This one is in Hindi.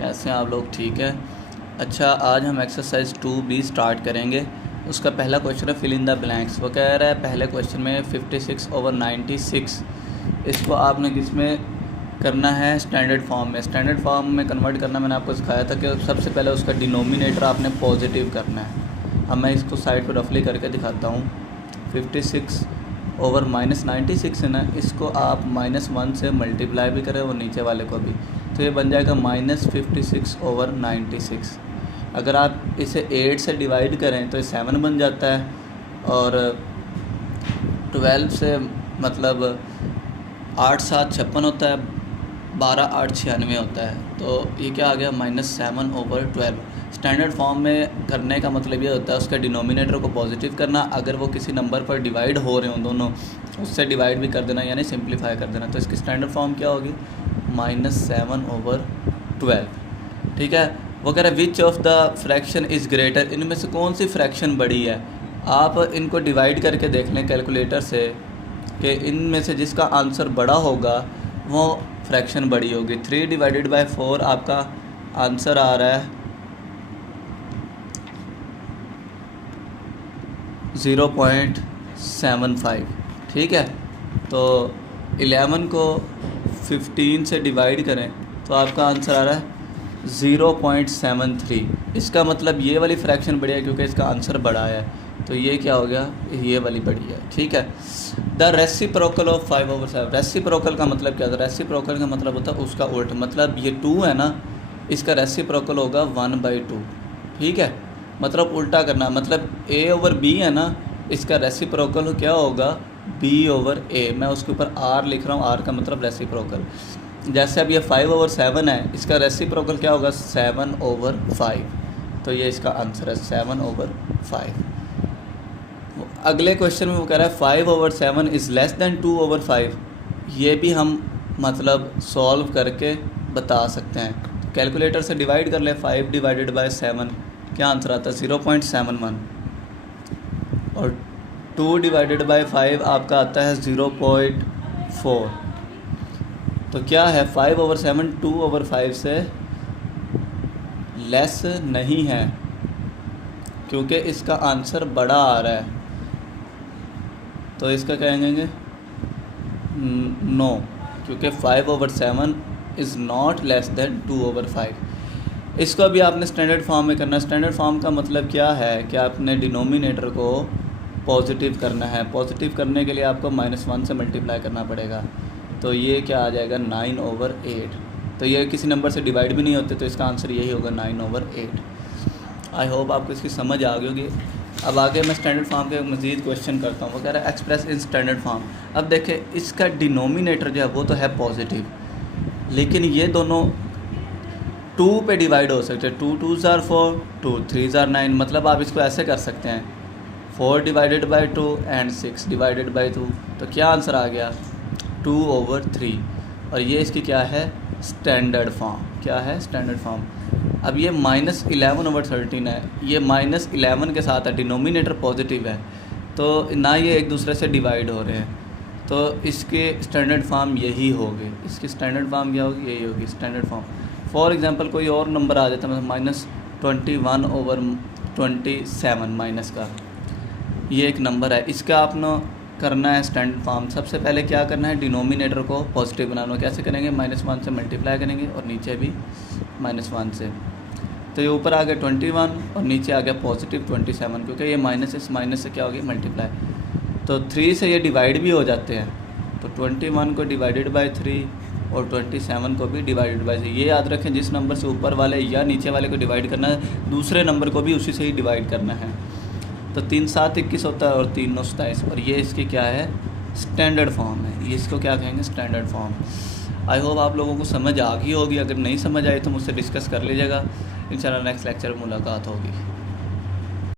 कैसे हैं आप लोग? ठीक है। अच्छा, आज हम एक्सरसाइज 2B स्टार्ट करेंगे। उसका पहला क्वेश्चन है फिल इन द ब्लैंक्स। वो कह रहा है पहले क्वेश्चन में 56/96 इसको आपने किस में करना है? स्टैंडर्ड फॉर्म में। स्टैंडर्ड फॉर्म में कन्वर्ट करना मैंने आपको सिखाया था कि सबसे पहले उसका डिनोमिनेटर आपने पॉजिटिव करना है। अब मैं इसको साइड पर रफली करके दिखाता हूँ। 56/-96 है ना, इसको आप -1 से मल्टीप्लाई भी करें और नीचे वाले को भी, तो ये बन जाएगा -56/96। अगर आप इसे 8 से डिवाइड करें तो ये 7 बन जाता है, और 12 से मतलब 8×7 56 होता है, 12×8 96 होता है। तो ये क्या आ गया? -7/12। स्टैंडर्ड फॉर्म में करने का मतलब ये होता है उसका डिनोमिनेटर को पॉजिटिव करना। अगर वो किसी नंबर पर डिवाइड हो रहे हों दोनों, उससे डिवाइड भी कर देना, यानी सिंप्लीफाई कर देना। तो इसकी स्टैंडर्ड फॉर्म क्या होगी? -7/12। ठीक है। वो कह रहा है which of the fraction is greater, इनमें से कौन सी फ्रैक्शन बड़ी है। आप इनको डिवाइड करके देख लें कैलकुलेटर से कि इनमें से जिसका आंसर बड़ा होगा वो फ्रैक्शन बड़ी होगी। 3/4 आपका आंसर आ रहा है 0.75। ठीक है। तो 11 को 15 से डिवाइड करें तो आपका आंसर आ रहा है 0.73। इसका मतलब ये वाली फ्रैक्शन बड़ी है क्योंकि इसका आंसर बड़ा है। तो ये क्या हो गया? ये वाली बड़ी है। ठीक है। The reciprocal of 5/7। रेसिप्रोकल का मतलब क्या होता है? रेसिप्रोकल का मतलब होता है उसका उल्ट। मतलब ये 2 है ना, इसका रेसिप्रोकल होगा 1/2। ठीक है। मतलब उल्टा करना, मतलब A/B है ना, इसका रेसिप्रोकल क्या होगा? B/A। मैं उसके ऊपर R लिख रहा हूँ, R का मतलब रेसिप्रोकल। जैसे अब ये 5/7 है, इसका रेसिप्रोकल क्या होगा? 7/5। तो ये इसका आंसर है 7/5। अगले क्वेश्चन में वो कह रहा है 5/7 इज़ लेस दैन 2/5। ये भी हम मतलब सॉल्व करके बता सकते हैं। तो कैलकुलेटर से डिवाइड कर ले। 5/7 क्या आंसर आता है? 0.71। और 2/5 आपका आता है 0.4। तो क्या है? 5/7 2/5 से लेस नहीं है क्योंकि इसका आंसर बड़ा आ रहा है। तो इसका कहेंगे नो, क्योंकि 5/7 इज़ नॉट लेस दैन 2/5। इसको भी आपने स्टैंडर्ड फॉर्म में करना है। स्टैंडर्ड फॉर्म का मतलब क्या है कि आपने डिनोमिनेटर को पॉजिटिव करना है। पॉजिटिव करने के लिए आपको -1 से मल्टीप्लाई करना पड़ेगा। तो ये क्या आ जाएगा? 9/8। तो ये किसी नंबर से डिवाइड भी नहीं होते, तो इसका आंसर यही होगा 9/8। आई होप आपको इसकी समझ आ गई होगी। अब आगे मैं स्टैंडर्ड फॉर्म के मज़ीद क्वेश्चन करता हूँ। वो कह रहा है एक्सप्रेस इन स्टैंडर्ड फॉर्म। अब देखें, इसका डिनोमिनेटर जो है वो तो है पॉजिटिव, लेकिन ये दोनों 2 पे डिवाइड हो सकते हैं। 2 2s are 4, 2 3s are 9। मतलब आप इसको ऐसे कर सकते हैं 4/2 एंड 6/2। तो क्या आंसर आ गया? 2/3। और ये इसकी क्या है? Standard form. क्या है? Standard form. अब ये -11/13 है, ये -11 के साथ है, डिनोमिनेटर पॉजिटिव है, तो ना ये एक दूसरे से डिवाइड हो रहे हैं। तो इसके स्टैंडर्ड फॉर्म यही होगी। इसकी स्टैंडर्ड फॉर्म क्या होगी? यही होगी स्टैंडर्ड फॉर्म। फॉर एग्जांपल कोई और नंबर आ जाता है, मतलब -21/27 माइनस का, ये एक नंबर है। इसका आपने करना है स्टैंडर्ड फॉर्म। सबसे पहले क्या करना है? डिनोमिनेटर को पॉजिटिव बनाना। कैसे करेंगे? -1 से मल्टीप्लाई करेंगे और नीचे भी -1 से। तो ये ऊपर आ गया 21 और नीचे आ गया पॉजिटिव 27, क्योंकि ये माइनस से क्या होगी? मल्टीप्लाई। तो 3 से ये डिवाइड भी हो जाते हैं। तो 21 को /3 और 27 को भी /3। ये याद रखें, जिस नंबर से ऊपर वाले या नीचे वाले को डिवाइड करना है, दूसरे नंबर को भी उसी से ही डिवाइड करना है। तो 3 7 21 होता है और 3 9 27। और ये इसकी क्या है? स्टैंडर्ड फॉर्म है। ये इसको क्या कहेंगे? Standard form. आई होप आप लोगों को समझ आ गई होगी। अगर नहीं समझ आई तो मुझसे डिस्कस कर लीजिएगा। इंशाल्लाह नेक्स्ट लेक्चर में मुलाकात होगी।